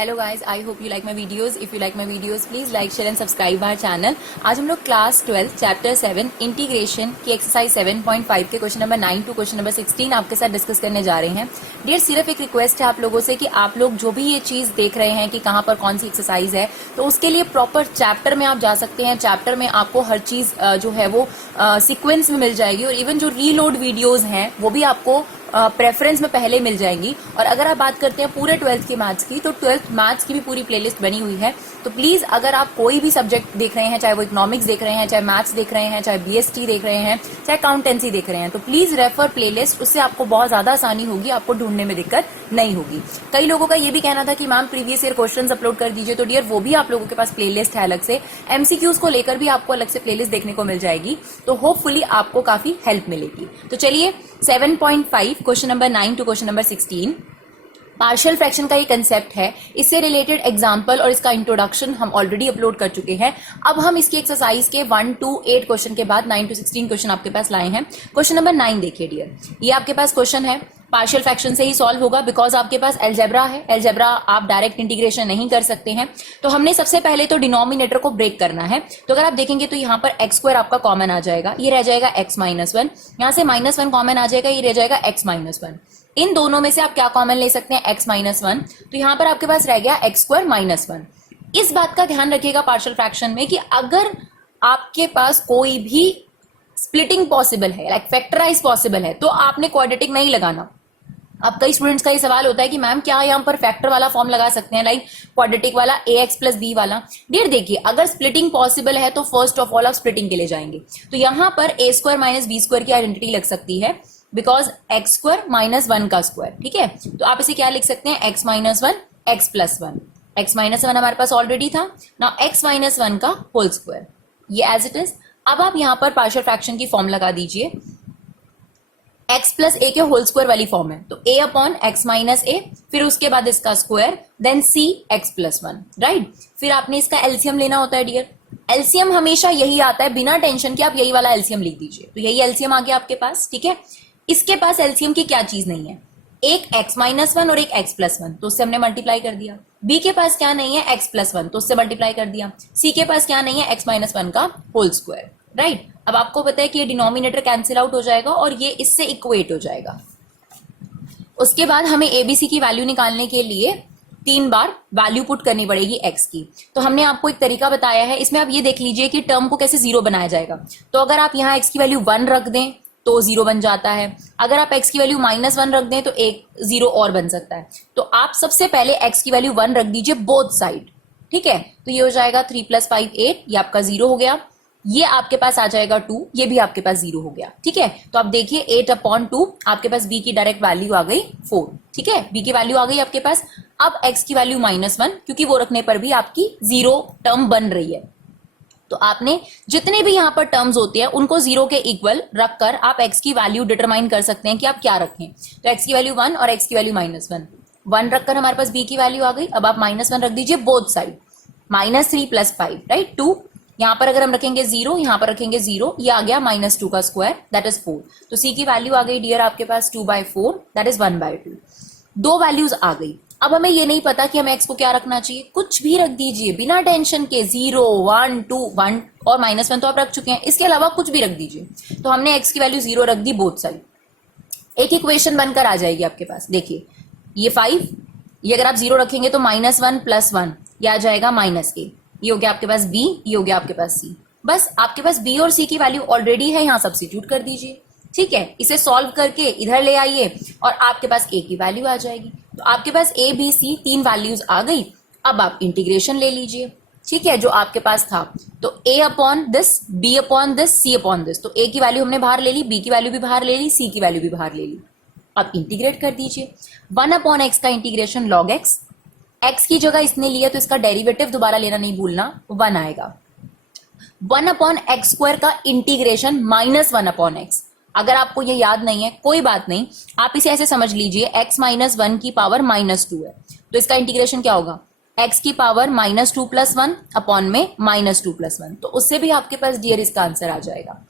Hello guys, I hope you like my videos. If you like my videos please like share and subscribe our channel. आज हम लोग class 12 chapter 7 integration की exercise 7.5 के question number 9 to question number 16 आपके साथ discuss करने जा रहे हैं. डियर, सिर्फ एक रिक्वेस्ट है आप लोगों से कि आप लोग जो भी ये चीज देख रहे हैं कि कहाँ पर कौन सी एक्सरसाइज है, तो उसके लिए प्रॉपर चैप्टर में आप जा सकते हैं. चैप्टर में आपको हर चीज जो है वो सीक्वेंस में मिल जाएगी और इवन जो रीलोड वीडियोज हैं वो भी आपको प्रेफरेंस में पहले मिल जाएंगी. और अगर आप बात करते हैं पूरे 12th के मैथ्स की, तो 12th मैथ्स की भी पूरी प्लेलिस्ट बनी हुई है. तो प्लीज अगर आप कोई भी सब्जेक्ट देख रहे हैं, चाहे वो इकोनॉमिक्स देख रहे हैं, चाहे मैथ्स देख रहे हैं, चाहे बीएसटी देख रहे हैं, चाहे अकाउंटेंसी देख रहे हैं, तो प्लीज रेफर प्लेलिस्ट. उससे आपको बहुत ज्यादा आसानी होगी, आपको ढूंढने में दिक्कत नहीं होगी. कई लोगों का ये भी कहना था कि ma'am previous year questions upload कर दीजिए. तो डियर, वो भी आप लोगों के पास प्लेलिस्ट है अलग से. एमसीक्यूज को लेकर भी आपको अलग से प्लेलिस्ट देखने को मिल जाएगी. तो होपफुली आपको काफी हेल्प मिलेगी. तो चलिए 7.5 question number 9 to question number 16 fraction फ्रैक्शन का ये कंसेप्ट है. इससे रिलेटेड एग्जांपल और इसका इंट्रोडक्शन हम ऑलरेडी अपलोड कर चुके हैं. अब हम इसकी एक्सरसाइज के 1 to 8 क्वेश्चन के बाद 9 to 16 क्वेश्चन आपके पास लाए हैं. क्वेश्चन नंबर 9 देखिए डियर, ये आपके पास क्वेश्चन है. पार्शियल फ्रैक्शन से ही सॉल्व होगा बिकॉज आपके पास एल्जेब्रा है. एल्जेब्रा आप डायरेक्ट इंटीग्रेशन नहीं कर सकते हैं. तो हमने सबसे पहले तो डिनोमिनेटर को ब्रेक करना है. तो अगर आप देखेंगे तो यहाँ पर एक्स स्क्वायर आपका कॉमन आ जाएगा, ये रह जाएगा x माइनस 1. यहाँ से -1 कॉमन आ जाएगा, ये रह जाएगा x माइनस 1. इन दोनों में से आप क्या कॉमन ले सकते हैं? x minus 1. तो यहाँ पर आपके पास रह गया एक्स स्क्वायर माइनस 1. इस बात का ध्यान रखिएगा पार्शियल फ्रैक्शन में कि अगर आपके पास कोई भी स्प्लिटिंग पॉसिबल है, लाइक फैक्टराइज पॉसिबल है, तो आपने क्वाड्रेटिक नहीं लगाना. अब कई स्टूडेंट्स का ये सवाल होता है कि मैम क्या यहाँ पर फैक्टर वाला फॉर्म लगा सकते हैं, लाइक क्वाड्रेटिक वाला ax प्लस बी वाला. डियर देखिए, अगर स्प्लिटिंग पॉसिबल है तो फर्स्ट ऑफ ऑल आप स्प्लिटिंग के लिए जाएंगे. तो यहाँ पर a square minus B square की आइडेंटिटी लग सकती है बिकॉज एक्स स्क्वायर माइनस 1 का स्क्वायर. ठीक है, तो आप इसे क्या लिख सकते हैं? x minus 1 x plus 1. x minus 1 हमारे पास ऑलरेडी था. नाउ x माइनस 1 का होल स्क्वायर, ये एज इट इज. अब आप यहाँ पर पार्शियल फ्रैक्शन की फॉर्म लगा दीजिए. x प्लस ए के होल स्क्वायर वाली फॉर्म है, तो a upon X minus A, फिर उसके बाद इसका square, then c x plus 1. Right, फिर आपने इसका एलसीएम लेना होता है डियर. एलसीएम हमेशा यही आता है, बिना टेंशन के आप यही वाला एलसीएम लिख दीजिए. तो यही एलसीएम आ गया आपके पास. ठीक है, इसके पास एलसीएम की क्या चीज नहीं है? एक x माइनस 1 और एक x प्लस 1, तो उससे हमने मल्टीप्लाई कर दिया. b के पास क्या नहीं है? x प्लस 1, तो उससे मल्टीप्लाई कर दिया. c के पास क्या नहीं है? x माइनस 1 का होल स्क्वायर. राइट, अब आपको पता है कि ये डिनोमिनेटर कैंसिल आउट हो जाएगा और ये इससे इक्वेट हो जाएगा. उसके बाद हमें एबीसी की वैल्यू निकालने के लिए 3 बार वैल्यू पुट करनी पड़ेगी x की. तो हमने आपको एक तरीका बताया है, इसमें आप ये देख लीजिए कि टर्म को कैसे जीरो बनाया जाएगा. तो अगर आप यहाँ x की वैल्यू 1 रख दें तो 0 बन जाता है. अगर आप x की वैल्यू -1 रख दें तो एक 0 और बन सकता है. तो आप सबसे पहले x की वैल्यू 1 रख दीजिए बोथ साइड. ठीक है, तो ये हो जाएगा 3 + 5 8, ये आपका 0 हो गया. ये आपके पास आ जाएगा 2, ये भी आपके पास 0 हो गया. ठीक है, तो आप देखिए 8/2 आपके पास b की डायरेक्ट वैल्यू आ गई 4. ठीक है, b की वैल्यू आ गई आपके पास. अब x की वैल्यू -1, क्योंकि वो रखने पर भी आपकी 0 टर्म बन रही है. तो आपने जितने भी यहाँ पर टर्म्स होते हैं उनको 0 के इक्वल रखकर आप x की वैल्यू डिटरमाइन कर सकते हैं कि आप क्या रखें. तो x की वैल्यू 1 और x की वैल्यू -1. 1 रखकर हमारे पास b की वैल्यू आ गई. अब आप -1 रख दीजिए बोथ साइड. -3 + 5, राइट, 2. यहाँ पर अगर हम रखेंगे 0, यहाँ पर रखेंगे 0, ये आ गया -2 का स्क्वायर, दैट इज 4. तो c की वैल्यू आ गई डियर आपके पास 2/4, दैट इज 1/2. 2 वैल्यूज आ गई. अब हमें ये नहीं पता कि हमें x को क्या रखना चाहिए. कुछ भी रख दीजिए बिना टेंशन के. 0 1 2 1 और -1 तो आप रख चुके हैं, इसके अलावा कुछ भी रख दीजिए. तो हमने x की वैल्यू 0 रख दी बोथ साइड. एक इक्वेशन बनकर आ जाएगी आपके पास. देखिए ये 5, ये अगर आप 0 रखेंगे तो -1 + 1, ये आ जाएगा -a. ये हो गया आपके पास b, ये हो गया आपके पास c. बस आपके पास b और c की वैल्यू ऑलरेडी है, यहाँ सब्स्टिट्यूट कर दीजिए. ठीक है, इसे सॉल्व करके इधर ले आइए और आपके पास a की वैल्यू आ जाएगी. तो आपके पास a b c 3 वैल्यूज आ गई. अब आप इंटीग्रेशन ले लीजिए. ठीक है, जो आपके पास था. तो a upon this, b upon this, c upon this. तो a की वैल्यू हमने बाहर ले ली, b की वैल्यू भी बाहर ले ली, c की वैल्यू भी बाहर ले ली. अब इंटीग्रेट कर दीजिए. 1/x का इंटीग्रेशन log x. x की जगह इसने लिया तो इसका डेरिवेटिव दोबारा लेना नहीं भूलना, 1 आएगा. 1/x² का इंटीग्रेशन -1/x. अगर आपको ये याद नहीं है कोई बात नहीं, आप इसे ऐसे समझ लीजिए x माइनस 1 की पावर -2 है. तो इसका इंटीग्रेशन क्या होगा? x की पावर -2 + 1 अपॉन में -2 + 1. तो उससे भी आपके पास डियर इसका आंसर आ जाएगा.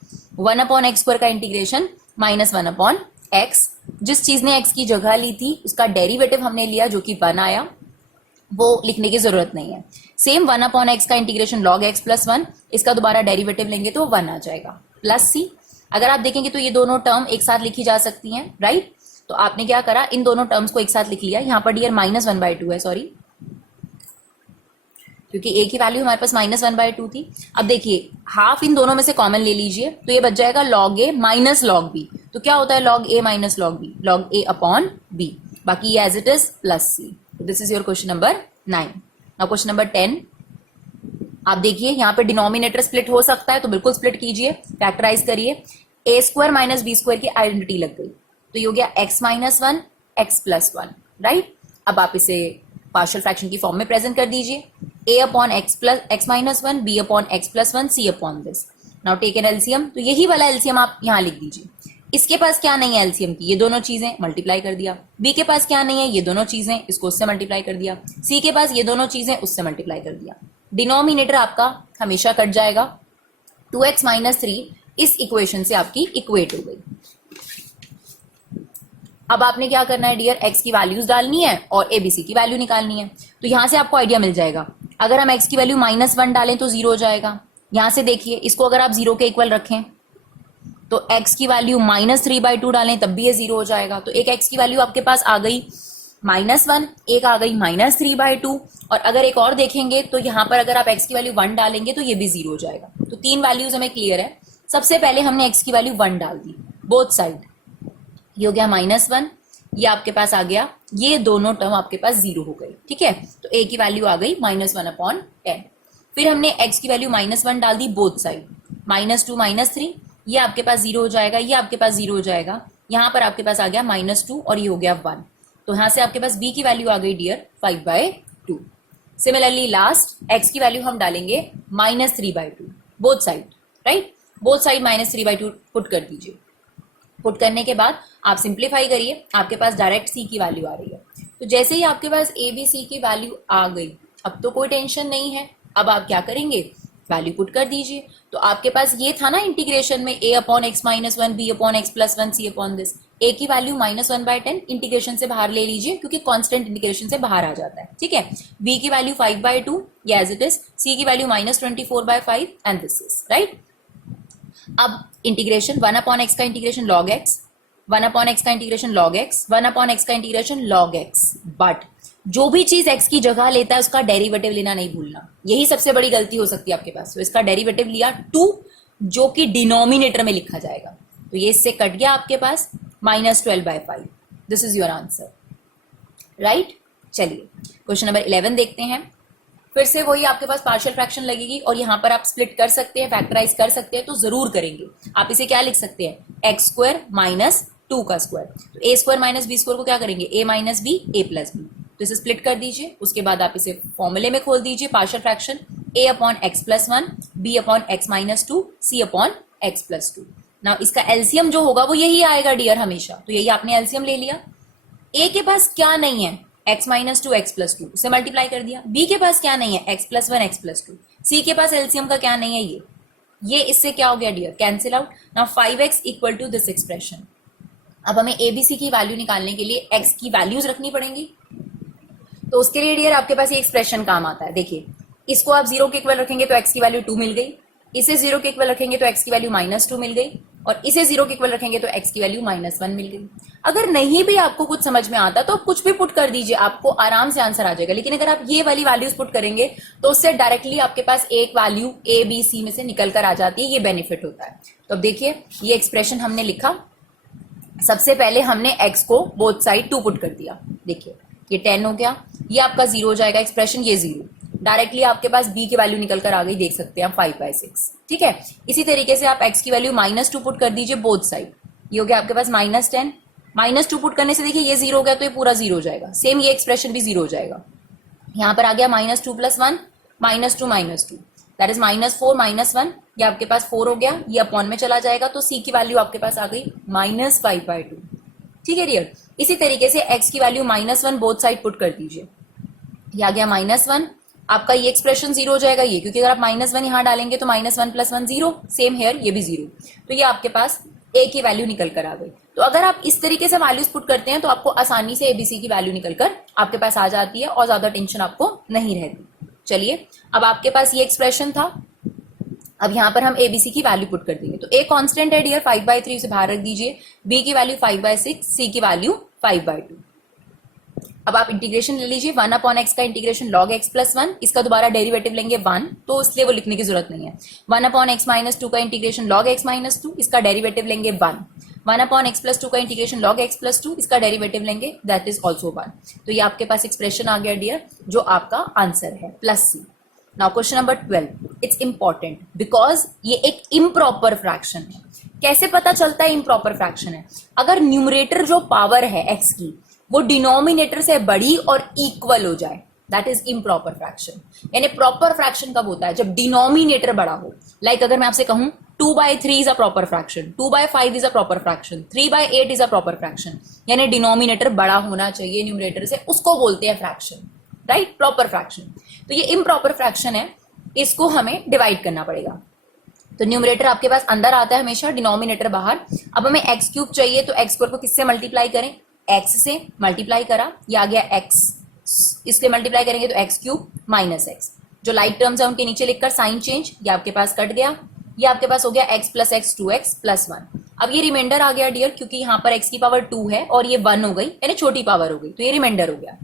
1/x² का इंटीग्रेशन -1/x. जिस चीज ने x की जगह ली थी उसका डेरिवेटिव हमने लिया जो कि 1 आया. वो लिखने की जरूरत नहीं है। सेम 1/x का इंटीग्रेशन log x प्लस 1, इसका दोबारा डेरिवेटिव लेंगे तो 1 आ जाएगा, प्लस c। अगर आप देखेंगे तो ये दोनों टर्म एक साथ लिखी जा सकती हैं, राइट। तो आपने क्या करा, इन दोनों टर्म्स को एक साथ लिख लिया। यहाँ पर डियर -1/2 है, सॉरी, क्योंकि a की वैल्यू हमारे पास -1/2 थी। अब देखिए हाफ इन दोनों में से कॉमन ले लीजिए, तो ये बच जाएगा log a minus log b। तो क्या होता है log a minus log b? log a upon b। बाकी ये as it is plus c। This is your question number 9। Now question number 10, आप देखिए यहाँ पे डिनोमिनेटर स्प्लिट हो सकता है, तो बिल्कुल स्प्लिट कीजिए, फैक्टराइज करिए। a² माइनस b² की आइडेंटिटी लग गई, तो ये हो गया x minus 1 x plus 1, right. अब आप इसे पार्शियल फ्रैक्शन की फॉर्म में प्रेजेंट कर दीजिए, a upon x minus 1 b upon x plus 1 c upon this. Now take an LCM, तो यही वाला एलसीएम आप यहाँ लिख दीजिए। इसके पास क्या नहीं है एलसीएम की, ये दोनों चीजें मल्टीप्लाई कर दिया। b के पास क्या नहीं है, ये दोनों चीजें, इसको उससे मल्टीप्लाई कर दिया। c के पास ये दोनों चीजें, उससे मल्टीप्लाई कर दिया। डिनोमिनेटर आपका हमेशा कट जाएगा। 2x माइनस 3 इस इक्वेशन से आपकी इक्वेट हो गई। अब आपने क्या करना है डियर, x की वैल्यूज डालनी है और abc की वैल्यू निकालनी है। तो यहां से आपको आइडिया मिल जाएगा, अगर हम x की वैल्यू -1 डालें तो 0 हो जाएगा। यहां से देखिए इसको अगर आप 0 के इक्वल रखें तो x की वैल्यू -3/2 डालें तब भी ये 0 हो जाएगा। तो एक x की वैल्यू आपके पास आ गई -1, एक आ गई -3/2, और अगर एक और देखेंगे तो यहाँ पर अगर आप x की वैल्यू 1 डालेंगे तो ये भी 0 हो जाएगा। तो 3 वैल्यूज हमें क्लियर है। सबसे पहले हमने x की वैल्यू 1 डाल दी बोथ साइड, ये हो गया -1, ये आपके पास आ गया, ये दोनों टर्म आपके पास 0 हो गई, ठीक है। तो a की वैल्यू आ गई -1/10। फिर हमने x की वैल्यू -1 डाल दी बोथ साइड, -2 -3, ये आपके पास 0 हो जाएगा, ये आपके पास 0 हो जाएगा। यहाँ पर आपके पास आ गया -2 और ये हो गया 1। तो यहाँ से आपके पास b की वैल्यू आ गई डियर 5/2। सिमिलरली लास्ट x की वैल्यू हम डालेंगे -3/2 both side, right. Both side -3/2 put कर दीजिए। पुट करने के बाद आप सिंप्लीफाई करिए, आपके पास डायरेक्ट c की वैल्यू आ रही है। तो जैसे ही आपके पास a b c की वैल्यू आ गई, अब तो कोई टेंशन नहीं है। अब आप क्या करेंगे, वैल्यू पुट कर दीजिए। तो आपके पास ये था ना इंटीग्रेशन में a upon x minus 1 b upon x plus 1 c upon this. a की वैल्यू -1/10 इंटीग्रेशन से बाहर ले लीजिए, क्योंकि कांस्टेंट इंटीग्रेशन से बाहर आ जाता है, ठीक है। b की वैल्यू 5/2 ये एज इट इज, c की value -24/5 and this is right. अब इंटीग्रेशन 1/x का इंटीग्रेशन log x, 1/x का इंटीग्रेशन log x, 1/x का इंटीग्रेशन log x। बट जो भी चीज x की जगह लेता है उसका डेरिवेटिव लेना नहीं भूलना, यही सबसे बड़ी गलती हो सकती है आपके पास। तो इसका डेरिवेटिव लिया 2, जो कि डिनोमिनेटर में लिखा जाएगा, तो ये इससे कट गया आपके पास -12/5। This is your answer, right. चलिए क्वेश्चन नंबर 11 देखते हैं। फिर से वही आपके पास पार्शियल फ्रैक्शन लगेगी और यहाँ पर आप स्प्लिट कर सकते हैं, फैक्टराइज कर सकते हैं, तो जरूर करेंगे। आप इसे क्या लिख सकते हैं, x² माइनस 2 का स्क्वायर। तो a² माइनस b² को क्या करेंगे, a minus b a plus b। तो इसे स्प्लिट कर दीजिए, उसके बाद आप इसे फॉर्मूले में खोल दीजिए, partial fraction a upon x plus 1 b upon x minus 2 c upon x plus 2। ना इसका एलसीएम जो होगा वो यही आएगा डियर हमेशा, तो यही आपने एलसीएम ले लिया। a के पास क्या नहीं है, x माइनस 2 x प्लस 2 से मल्टीप्लाई कर दिया। b के पास क्या नहीं है, x plus 1 x plus 2। c के पास एलसीएम का क्या नहीं है, ये इससे क्या हो गया dear, cancel out. Now 5x equal to this expression. अब हमें abc की वैल्यू निकालने के लिए x की वैल्यूज रखनी पड़ेंगी, तो उसके लिए डियर आपके पास ये एक्सप्रेशन काम आता है। देखिए इसको आप 0 के इक्वल रखेंगे तो x की वैल्यू 2 मिल गई, इसे 0 के इक्वल रखेंगे तो x की वैल्यू -2 मिल गई, और इसे 0 के इक्वल रखेंगे तो x की वैल्यू -1 मिल गई। अगर नहीं भी आपको कुछ समझ में आता तो आप कुछ भी पुट कर दीजिए, आपको आराम से आंसर आ जाएगा। लेकिन अगर आप ये वाली वैल्यूज पुट करेंगे तो उससे डायरेक्टली आपके पास एक वैल्यू a b c में से निकल कर आ जाती है, ये बेनिफिट होता है। तो अब देखिए ये एक्सप्रेशन हमने लिखा, सबसे पहले हमने x को बोथ साइड 2 पुट कर दिया। देखिए ये 10 हो गया, ये आपका 0 हो जाएगा एक्सप्रेशन, ये 0। डायरेक्टली आपके पास b की वैल्यू निकल कर आ गई, देख सकते हैं आप 5/6, ठीक है। इसी तरीके से आप x की वैल्यू -2 पुट कर दीजिए बोथ साइड, ये हो गया आपके पास -10। -2 पुट करने से देखिए ये 0 हो गया तो ये पूरा 0 हो जाएगा, सेम ये एक्सप्रेशन भी 0 हो जाएगा। यहाँ पर आ गया -2 + 1 -2 दैट इज -4 -1, ये आपके पास 4 हो गया, ये अपॉन में चला जाएगा, तो c की वैल्यू आपके पास आ गई -5/2, ठीक है डियर। इसी तरीके से x की वैल्यू -1 बोथ साइड पुट कर दीजिए, ये आ गया -1, आपका ये एक्सप्रेशन 0 हो जाएगा, ये क्योंकि अगर आप -1 यहाँ डालेंगे तो -1 + 1 0, सेम हेयर ये भी 0। तो ये आपके पास ए की वैल्यू निकल कर आ गई। तो अगर आप इस तरीके से वैल्यूज पुट करते हैं तो आपको आसानी से एबीसी की वैल्यू निकल कर आपके पास आ जाती है और ज्यादा टेंशन आपको नहीं रहती। चलिए, अब आपके पास ये एक्सप्रेशन था, अब यहां पर हम एबीसी की वैल्यू पुट कर देंगे। तो ए कांस्टेंट है डियर 5/3, उसे बाहर रख दीजिए। बी की वैल्यू 5/6, सी की वैल्यू 5/2। अब आप इंटीग्रेशन ले लीजिए, 1/x का इंटीग्रेशन log x प्लस 1, इसका दोबारा डेरिवेटिव लेंगे 1, तो इसलिए वो लिखने की जरूरत नहीं है। 1/x माइनस 2 का इंटीग्रेशन log x माइनस 2, इसका डेरिवेटिव लेंगे 1। 1/x प्लस 2 का इंटीग्रेशन log x प्लस 2, इसका डेरिवेटिव लेंगे दैट इज ऑल्सो 1। तो ये आपके पास एक्सप्रेशन आ गया डियर, जो आपका आंसर है plus C. Now question number 12, it's important because ये एक इम्प्रॉपर फ्रैक्शन है। कैसे पता चलता है इम्प्रॉपर फ्रैक्शन है? अगर न्यूमरेटर जो पावर है x की वो डिनोमिनेटर से बड़ी और इक्वल हो जाए, दैट इज इम्प्रॉपर फ्रैक्शन। यानी प्रॉपर फ्रैक्शन कब होता है? जब डिनोमिनेटर बड़ा हो। लाइक अगर मैं आपसे कहूं 2/3 is a proper fraction, 2/5 is a proper fraction, 3/8 is a proper fraction, यानी डिनोमिनेटर बड़ा होना चाहिए न्यूमरेटर से, उसको बोलते हैं फ्रैक्शन, राइट? Proper fraction. तो ये इम्प्रॉपर फ्रैक्शन है, इसको हमें डिवाइड करना पड़ेगा। तो न्यूमरेटर आपके पास अंदर आता है हमेशा, डिनोमिनेटर बाहर। अब हमें एक्स क्यूब चाहिए, तो एक्स स्क्वायर को किससे मल्टीप्लाई करें? एक्स से मल्टीप्लाई करा, ये आ गया एक्स, इसके मल्टीप्लाई करेंगे तो एक्स क्यूब माइनस एक्स। जो लाइक टर्म्स है उनके नीचे लिखकर साइन चेंज, ये आपके पास कट गया, ये आपके पास हो गया x plus x 2x plus 1। अब ये रिमाइंडर आ गया डियर, क्योंकि यहाँ पर एक्स की पावर 2 है और ये 1 हो गई, यानी छोटी पावर हो गई, तो ये रिमाइंडर हो गया।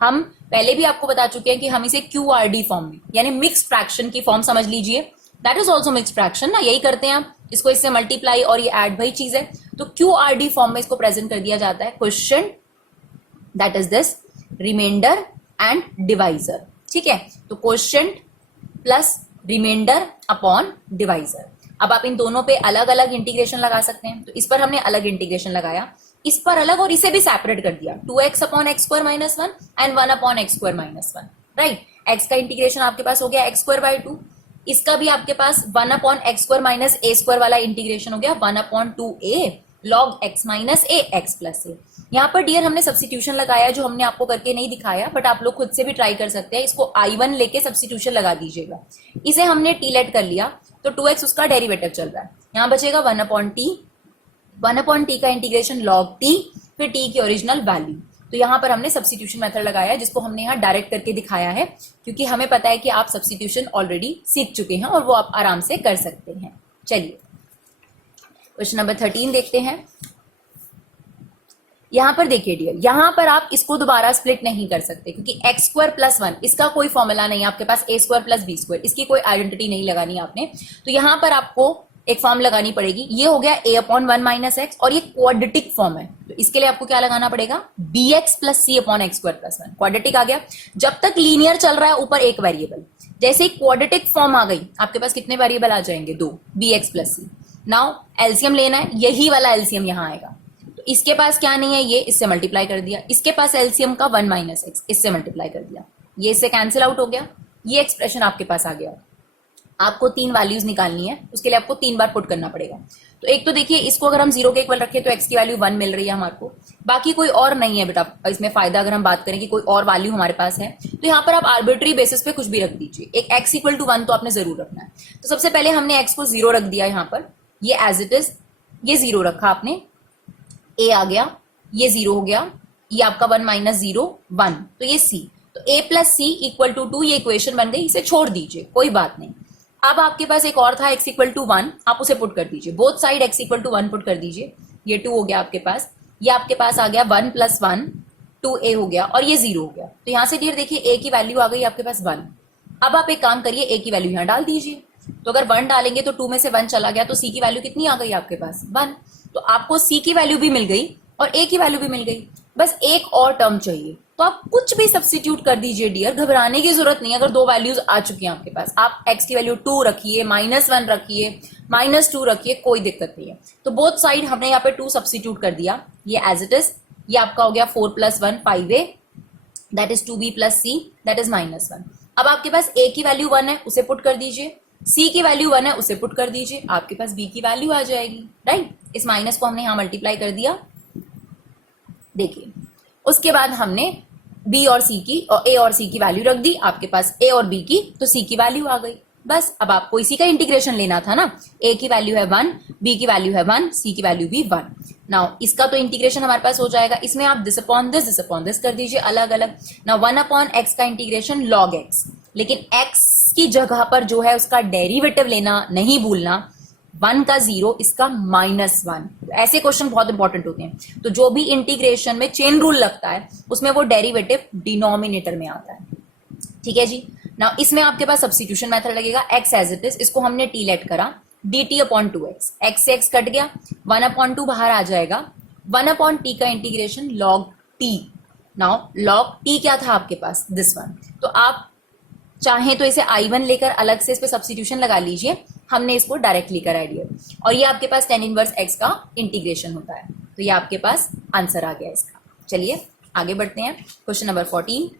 हम पहले भी आपको बता चुके हैं कि हम इसे QRD फॉर्म में, यानी मिक्स फ्रैक्शन की फॉर्म समझ लीजिए, that is also mix fraction ना, यही करते हैं आप, इसको इससे मल्टीप्लाई और ये ऐड वही चीज है। तो QRD फॉर्म में इसको प्रेजेंट कर दिया जाता है, question that is this reminder and divisor, ठीक है? तो question plus reminder upon divisor. अब आप इन दोनों पे अलग अलग इंटीग्रेशन लगा सकते हैं, तो इस पर हमने अलग इंटीग्रेशन लगाया, इस पर अलग, और इसे भी सेपरेट कर दिया, 2x upon x square minus 1 and 1 upon x square minus 1, right? X का इंटीग्रेशन आपके पास हो गया एक्स स्क्वायर बाई 2, इसका भी आपके पास 1 upon x square minus a square वाला इंटीग्रेशन हो गया 1 upon 2a log x minus a x plus a. यहाँ पर डियर हमने सब्स्टिट्यूशन लगाया, जो हमने आपको करके नहीं दिखाया, बट आप लोग खुद से भी ट्राई कर सकते हैं। इसको I1 लेके सब्स्टिट्यूशन लगा दीजिएगा, इसे हमने टी लेट कर लिया, तो 2x उसका डेरिवेटिव चल रहा है, यहाँ बचेगा 1 अपॉन टी, 1 अपॉन टी का इंटीग्रेशन लॉग टी, फिर टी की ओरिजिनल वैल्यू। तो यहाँ पर हमने सब्स्टिट्यूशन मेथड लगाया, जिसको हमने यहाँ डायरेक्ट करके दिखाया है, क्योंकि हमें पता है कि आप सब्स्टिट्यूशन ऑलरेडी सीख चुके हैं और वो आप आराम से कर सकते हैं। चलिए क्वेश्चन नंबर 13 देखते हैं। यहां पर देखिए डियर, यहां पर आप इसको दोबारा स्प्लिट नहीं कर सकते, क्योंकि एक्स स्क्वायर प्लस 1 इसका कोई फॉर्मूला नहीं है आपके पास, ए स्क्वायर प्लस बी स्क्वायर, इसकी कोई आइडेंटिटी नहीं लगानी आपने। तो यहां पर आपको एक फॉर्म लगानी पड़ेगी, ये हो गया a अपॉन 1 माइनस एक्स, और ये क्वाड्रेटिक फॉर्म है, तो इसके लिए आपको क्या लगाना पड़ेगा? bx plus c upon x square plus 1। Quadratic आ गया, जब तक लीनियर चल रहा है ऊपर एक वेरिएबल, जैसे ही क्वाड्रेटिक फॉर्म आ गई आपके पास कितने वेरिएबल आ जाएंगे? 2, bx plus C. Now LCM लेना है, यही वाला एलसीएम यहां आएगा, तो इसके पास क्या नहीं है, ये इससे मल्टीप्लाई कर दिया, इसके पास एलसीएम का 1 माइनस एक्स, इससे मल्टीप्लाई कर दिया, ये इससे कैंसिल आउट हो गया, ये एक्सप्रेशन आपके पास आ गया। आपको 3 वैल्यूज निकालनी है, उसके लिए आपको 3 बार पुट करना पड़ेगा। तो एक तो देखिए, इसको अगर हम 0 के इक्वल रखें तो x की वैल्यू 1 मिल रही है हमारे को, बाकी कोई और नहीं है बेटा इसमें फायदा। अगर हम बात करें कि कोई और वैल्यू हमारे पास है, तो यहाँ पर आप आर्बिट्री बेसिस पे कुछ भी रख दीजिए, एक x इक्वल टू 1 तो आपने जरूर रखना है। तो सबसे पहले हमने x को 0 रख दिया, यहाँ पर ये एज इट इज, ये 0 रखा आपने, a आ गया, ये 0 हो गया, ये आपका 1 माइनस 0 1, तो ये c, तो a plus C equal to 2, ये इक्वेशन बन गई, इसे छोड़ दीजिए, कोई बात नहीं। अब आपके पास एक और था x इक्वल टू 1, आप उसे पुट कर दीजिए, both side x equal to 1 put कर दीजिए, ये 2 हो गया आपके पास, ये आपके पास आ गया 1 प्लस 1 2a हो गया, और ये 0 हो गया। तो यहां से डियर देखिए a की वैल्यू आ गई आपके पास 1। अब आप एक काम करिए, a की वैल्यू यहां डाल दीजिए, तो अगर 1 डालेंगे तो 2 में से 1 चला गया, तो c की वैल्यू कितनी आ गई आपके पास? 1। तो आपको c की वैल्यू भी मिल गई और a की वैल्यू भी मिल गई, बस एक और टर्म चाहिए, तो आप कुछ भी सब्स्टिट्यूट कर दीजिए डियर, घबराने की जरूरत नहीं है। अगर 2 वैल्यूज आ चुकी हैं आपके पास, आप x की वैल्यू 2 रखिए, -1 रखिए, -2 रखिए, कोई दिक्कत नहीं है। तो बोथ साइड हमने यहाँ पे 2 सब्स्टिट्यूट कर दिया, ये एज इट इज, ये आपका हो गया 4 plus 1 5a, that is 2b plus c, that is -1। अब आपके पास a की वैल्यू 1 है, उसे पुट कर दीजिए, c की वैल्यू 1 है, उसे पुट कर दीजिए, आपके पास b की वैल्यू आ जाएगी, राइट? इस माइनस को हमने यहाँ मल्टीप्लाई कर दिया, देखिए। उसके बाद हमने b और c की और a और c की वैल्यू रख दी, आपके पास a और b की, तो c की वैल्यू आ गई। बस अब आपको इसी का इंटीग्रेशन लेना था ना, a की वैल्यू है 1, b की वैल्यू है 1, c की वैल्यू भी 1। नाउ इसका तो इंटीग्रेशन हमारे पास हो जाएगा, इसमें आप दिस अपॉन दिस कर दीजिए अलग अलग। नाउ 1 अपॉन एक्स का इंटीग्रेशन log x, लेकिन x की जगह पर जो है उसका डेरिवेटिव लेना नहीं भूलना, 1 का 0, इसका -1। ऐसे क्वेश्चन बहुत इंपॉर्टेंट होते हैं। तो जो भी इंटीग्रेशन में चेन रूल लगता है उसमें वो डेरिवेटिव डिनोमिनेटर में आता है, ठीक है जी। नाउ इसमें आपके पास सब्स्टिट्यूशन मेथड लगेगा, x एज इट इज, इसको हमने t लेट करा, dt अपॉन 2x, x से x कट गया, 1 अपॉन 2 बाहर आ जाएगा, 1 अपॉन t का integration log t। Now log t क्या था आपके पास, दिस वन। तो आप चाहें तो इसे I1 लेकर अलग से इस पे सब्स्टिट्यूशन लगा लीजिए, हमने इसको डायरेक्टली करा है, और ये आपके पास tan इनवर्स x का इंटीग्रेशन होता है। तो ये आपके पास आंसर आ गया इसका। चलिए आगे बढ़ते हैं, क्वेश्चन नंबर 14।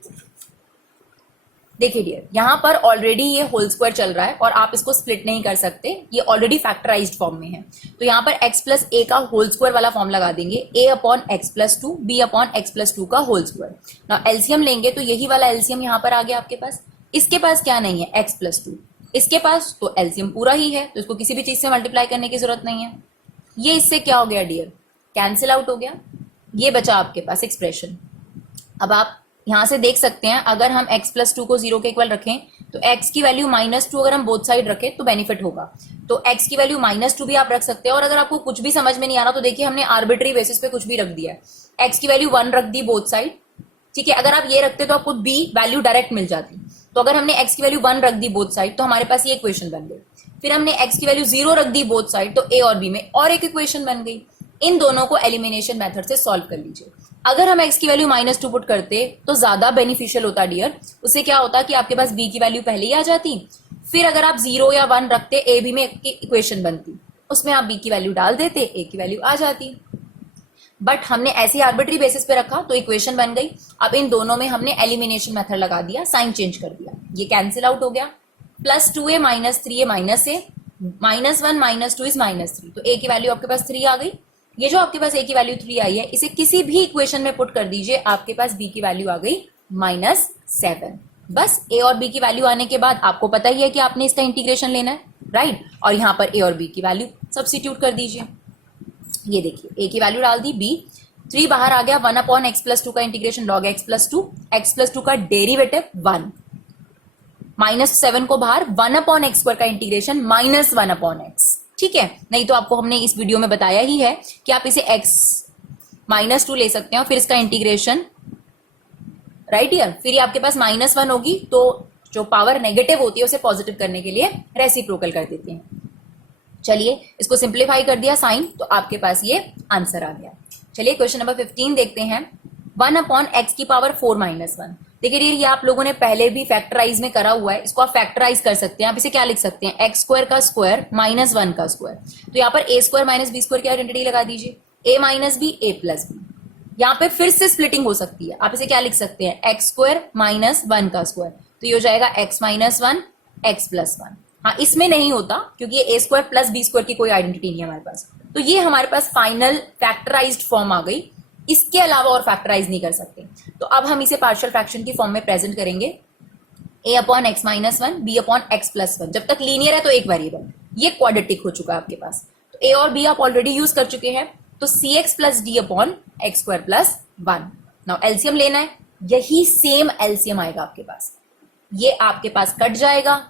देखिए डियर, यहां पर ऑलरेडी ये होल स्क्वायर चल रहा है और आप इसको स्प्लिट नहीं कर सकते, ये ऑलरेडी फैक्टराइज्ड फॉर्म में है। तो यहाँ पर x प्लस ए का होल स्क्वायर वाला फॉर्म लगा देंगे, a upon x plus 2, b upon x plus 2 का होल स्क्वायर। ना एलसीएम लेंगे तो यही वाला एलसीएम यहाँ पर आ गया आपके पास। इसके पास क्या नहीं है, x प्लस 2, इसके पास तो एलसीएम पूरा ही है, तो इसको किसी भी चीज से मल्टीप्लाई करने की जरूरत नहीं है। ये इससे क्या हो गया डियर, कैंसिल आउट हो गया, ये बचा आपके पास एक्सप्रेशन। अब आप यहां से देख सकते हैं, अगर हम x प्लस 2 को 0 के इक्वल रखें तो x की वैल्यू -2 अगर हम बोथ साइड रखें तो बेनिफिट होगा। तो x की वैल्यू -2 भी आप रख सकते हैं, और अगर आपको कुछ भी समझ में नहीं आ रहा तो देखिए हमने आर्बिट्री बेसिस पे कुछ भी रख दिया है। x की वैल्यू 1 रख दी बोथ साइड, ठीक है। अगर आप ये रखते तो आपको b वैल्यू डायरेक्ट मिल जाती। तो अगर हमने x की वैल्यू 1 रख दी बोथ साइड तो हमारे पास ये इक्वेशन बन गई। फिर हमने x की वैल्यू 0 रख दी बोथ साइड, तो a और b में और एक इक्वेशन बन गई। इन दोनों को एलिमिनेशन मेथड से सॉल्व कर लीजिए। अगर हम x की वैल्यू -2 पुट करते तो ज्यादा बेनिफिशियल होता डियर। उससे क्या होता कि आपके पास b की वैल्यू पहले ही आ जाती, फिर अगर आप 0 या 1 रखते a b में इक्वेशन बनती, उसमें आप b की वैल्यू डाल देते, a की वैल्यू आ जाती। बट हमने ऐसे आर्बिट्री बेसिस पे रखा तो इक्वेशन बन गई। अब इन दोनों में हमने एलिमिनेशन मेथड लगा दिया, साइन चेंज कर दिया, ये कैंसिल आउट हो गया। +2a -3a -a, -1 -2 इज -3, तो a की वैल्यू आपके पास 3 आ गई। ये जो आपके पास a की वैल्यू 3 आई है, इसे किसी भी इक्वेशन में पुट कर दीजिए, आपके पास b की वैल्यू आ गई -7। बस a और b की वैल्यू आने के बाद आपको पता ही है कि आपने इसका इंटीग्रेशन लेना है, राइट। और यहाँ पर a और b की वैल्यू सब्स्टिट्यूट कर दीजिए। ये देखिए a की वैल्यू डाल दी, b 3 बाहर आ गया, 1 अपॉन एक्स प्लस 2 का integration log x plus 2, x plus 2 का डेरिवेटिव 1, -7 को बाहर, 1 अपॉन एक्स स्क्वायर का इंटीग्रेशन -1 अपॉन एक्स, ठीक है। नहीं तो आपको हमने इस वीडियो में बताया ही है कि आप इसे x -2 ले सकते हैं, फिर इसका इंटीग्रेशन, राइट हियर, फिर ये आपके पास -1 होगी, तो जो पावर नेगेटिव होती है उसे पॉजिटिव करने के लिए रेसिप्रोकल कर देते हैं। चलिए इसको सिंप्लीफाई कर दिया साइन, तो आपके पास ये आंसर आ गया। चलिए क्वेश्चन नंबर 15 देखते हैं। 1 अपॉन एक्स की पावर 4 -1। देखिए ये आप लोगों ने पहले भी फैक्टराइज में करा हुआ है, इसको आप फैक्टराइज कर सकते हैं। आप इसे क्या लिख सकते हैं, एक्स स्क्वायर का स्क्वायर -1 का स्क्वायर। तो यहाँ पर a square minus B square की आइडेंटिटी लगा दीजिए, a minus B a plus B. यहाँ पे फिर से स्प्लिटिंग हो सकती है, आप इसे क्या लिख सकते हैं, एक्स स्क्वायर -1 का स्क्वायर, तो ये हो जाएगा x -1 x प्लस 1। हाँ इसमें नहीं होता क्योंकि ये a square plus B square की कोई आइडेंटिटी नहीं है हमारे पास, तो ये हमारे पास फाइनल फैक्टराइज्ड फॉर्म आ गई। इसके अलावा और फैक्टराइज नहीं कर सकते। तो अब हम इसे पार्शियल फ्रैक्शन की फॉर्म में प्रेजेंट करेंगे, a upon x -1 b upon x plus 1। जब तक लीनियर है तो एक वेरिएबल, ये क्वाड्रेटिक हो चुका है आपके पास, तो a और b आप ऑलरेडी यूज कर चुके हैं, तो cx plus d upon x square plus 1। Now LCM लेना है, यही सेम एलसीएम आएगा आपके पास, ये आपके पास कट जाएगा,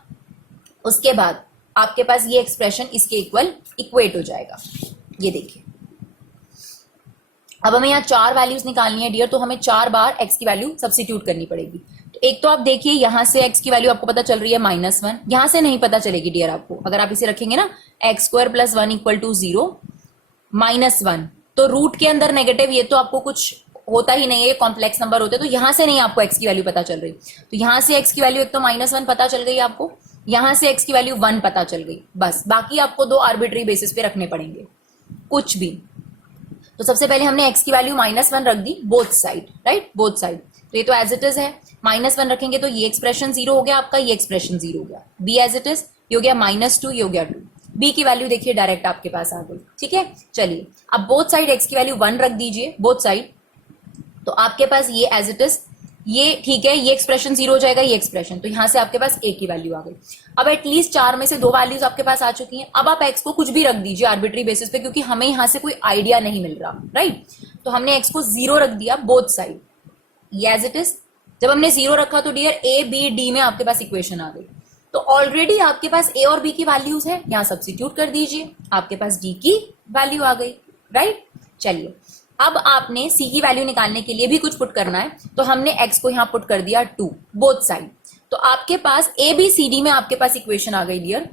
उसके बाद आपके पास ये एक्सप्रेशन इसके इक्वल इक्वेट हो जाएगा। ये देखिए अब हमें यहाँ 4 वैल्यूज निकालनी है डियर, तो हमें 4 बार x की वैल्यू सब्स्टिट्यूट करनी पड़ेगी। तो एक तो आप देखिए यहां से x की वैल्यू आपको पता चल रही है -1, यहां से नहीं पता चलेगी डियर आपको। अगर आप इसे रखेंगे ना X square plus 1 equal to 0 -1, तो रूट के अंदर नेगेटिव, ये तो आपको कुछ होता ही नहीं है, ये कॉम्प्लेक्स नंबर होते हैं, तो यहां से नहीं आपको x की वैल्यू पता चल रही। तो यहां से x की वैल्यू एक तो -1 पता चल गई आपको, यहां से x की वैल्यू 1 पता चल गई, बस बाकी आपको 2 आर्बिट्री बेसिस पे रखने पड़ेंगे कुछ भी। तो सबसे पहले हमने x की वैल्यू -1 रख दी both side, right, both side. तो ये तो एज इट इज है, -1 रखेंगे तो ये एक्सप्रेशन 0 हो गया आपका, ये एक्सप्रेशन 0 हो गया, b एज इट इज, ये हो गया -2, ये हो गया 2। b की वैल्यू देखिए डायरेक्ट आपके पास आ गई, ठीक है। चलिए अब बोथ साइड x की वैल्यू 1 रख दीजिए बोथ साइड, तो आपके पास ये एज इट इज ये ठीक है, ये एक्सप्रेशन जीरो हो जाएगा, ये एक्सप्रेशन, तो यहां से आपके पास ए की वैल्यू आ गई। अब एटलीस्ट 4 में से 2 वैल्यूज आपके पास आ चुकी हैं। अब आप एक्स को कुछ भी रख दीजिए आर्बिट्री बेसिस पे, क्योंकि हमें यहां से कोई आइडिया नहीं मिल रहा, राइट। तो हमने एक्स को 0 रख दिया both side, as it is. जब हमने 0 रखा तो डियर ए बी डी में आपके पास इक्वेशन आ गई। तो ऑलरेडी आपके पास ए और बी की वैल्यूज है, यहां सब्स्टिट्यूट कर दीजिए, आपके पास डी की वैल्यू आ गई, राइट। चलिए, अब आपने सी की वैल्यू निकालने के लिए भी कुछ पुट करना है, तो हमने एक्स को यहां पुट कर दिया 2 बोथ साइड। तो आपके पास ए बी सी डी में आपके पास इक्वेशन आ गई डियर।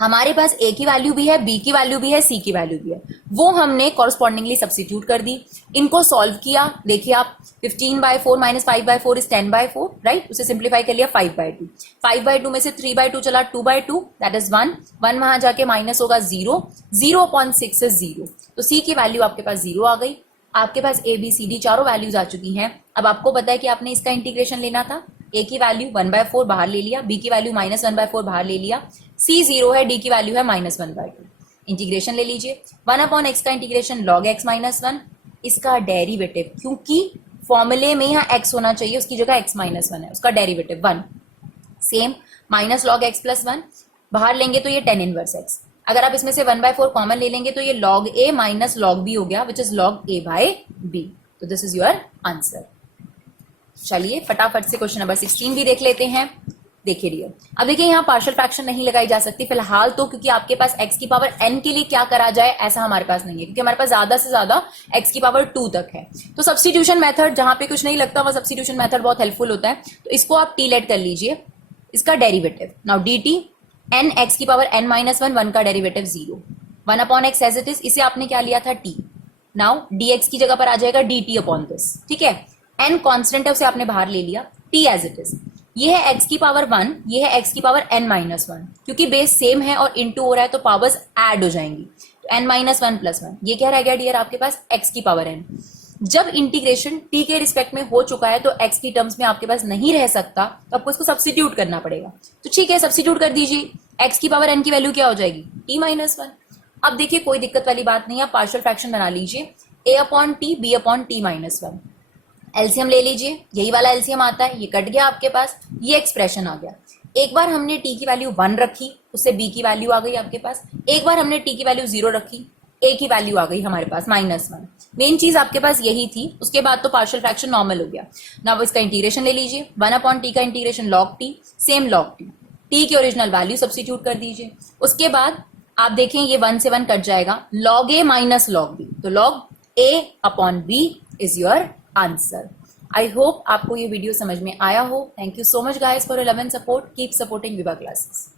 हमारे पास ए की वैल्यू भी है, बी की वैल्यू भी है, सी की वैल्यू भी है, वो हमने कॉरस्पॉन्डिंगली सब्स्टिट्यूट कर दी। इनको सॉल्व किया, देखिए आप 15/4 माइनस 5/4 इज 10/4, राइट। उसे सिंप्लीफाई कर लिया 5/2। 5/2 में से 3/2 चला 2/2, दैट इज 1 वहां जाके माइनस होगा 0, 0.6 इज 0। तो सी की वैल्यू आपके पास 0 आ गई। आपके पास ए बी सी डी चारों वैल्यूज आ चुकी हैं। अब आपको पता है कि आपने इसका इंटीग्रेशन लेना था। ए की वैल्यू 1/4 बाहर ले लिया, बी की वैल्यू -1/4 बाहर ले लिया, सी 0 है, डी की वैल्यू है -1/2। इंटीग्रेशन ले लीजिए, 1/x का इंटीग्रेशन log x -1, इसका डेरिवेटिव, क्योंकि फॉर्मूले में यहाँ x होना चाहिए, उसकी जगह x -1 है, उसका derivative 1। Same minus log x + 1 बाहर लेंगे तो ये tan इनवर्स x। अगर आप इसमें से 1/4 कॉमन ले लेंगे तो ये log a minus log b हो गया, विच इज log a/b। तो दिस इज योर आंसर। चलिए फटाफट से क्वेश्चन नंबर 16 भी देख लेते हैं। देखिए डियर, अब देखिए यहाँ पार्शियल फ्रैक्शन नहीं लगाई जा सकती फिलहाल तो, क्योंकि आपके पास x की पावर n के लिए क्या करा जाए ऐसा हमारे पास नहीं है, क्योंकि हमारे पास ज्यादा से ज्यादा x की पावर 2 तक है। तो सब्स्टिट्यूशन मेथड, जहां पे कुछ नहीं लगता वह सब्स्टिट्यूशन मेथड बहुत हेल्पफुल होता है। तो इसको आप t लेट कर लीजिए, इसका derivative now dt n x की पावर n-1, 1 का derivative 0, 1/x as it is. इसे आपने क्या लिया था t, नाउ dx की जगह पर आ जाएगा dt अपॉन दिस, ठीक है। n कांस्टेंट है, उसे आपने बाहर ले लिया, t एज इट इज। ये है x की पावर 1, ये है x की पावर n-1, क्योंकि बेस सेम है और इनटू हो रहा है तो पावर्स ऐड हो जाएंगी। तो n-1 + 1, ये क्या रह गया डियर आपके पास x की पावर n। जब इंटीग्रेशन t के रिस्पेक्ट में हो चुका है तो x की टर्म्स में आपके पास नहीं रह सकता, तो आपको इसको सब्स्टिट्यूट करना पड़ेगा। तो ठीक है, सब्स्टिट्यूट कर दीजिए, x की पावर n की वैल्यू क्या हो जाएगी, t-1। अब देखिए कोई दिक्कत वाली बात नहीं है, आप पार्शियल फ्रैक्शन बना लीजिए, a/t b/t-1। एलसीएम ले लीजिए, यही वाला एलसीएम आता है, ये कट गया आपके पास, ये एक्सप्रेशन आ गया। एक बार हमने t की वैल्यू 1 रखी, उससे b की वैल्यू आ गई आपके पास। एक बार हमने t की वैल्यू 0 रखी, a की वैल्यू आ गई हमारे पास -1। मेन चीज आपके पास यही थी, उसके बाद तो पार्शियल फ्रैक्शन नॉर्मल हो गया। नाउ इसका इंटीग्रेशन ले लीजिए, 1/t का integration log t, same log t की ओरिजिनल वैल्यू सब्स्टिट्यूट कर दीजिए। उसके बाद आप देखें ये 1 से 1 कट जाएगा, log a minus log b, तो log a/b is your answer. I hope आपको ये वीडियो समझ में आया हो। Thank you so much guys for your love and support. Keep supporting Vibha classes.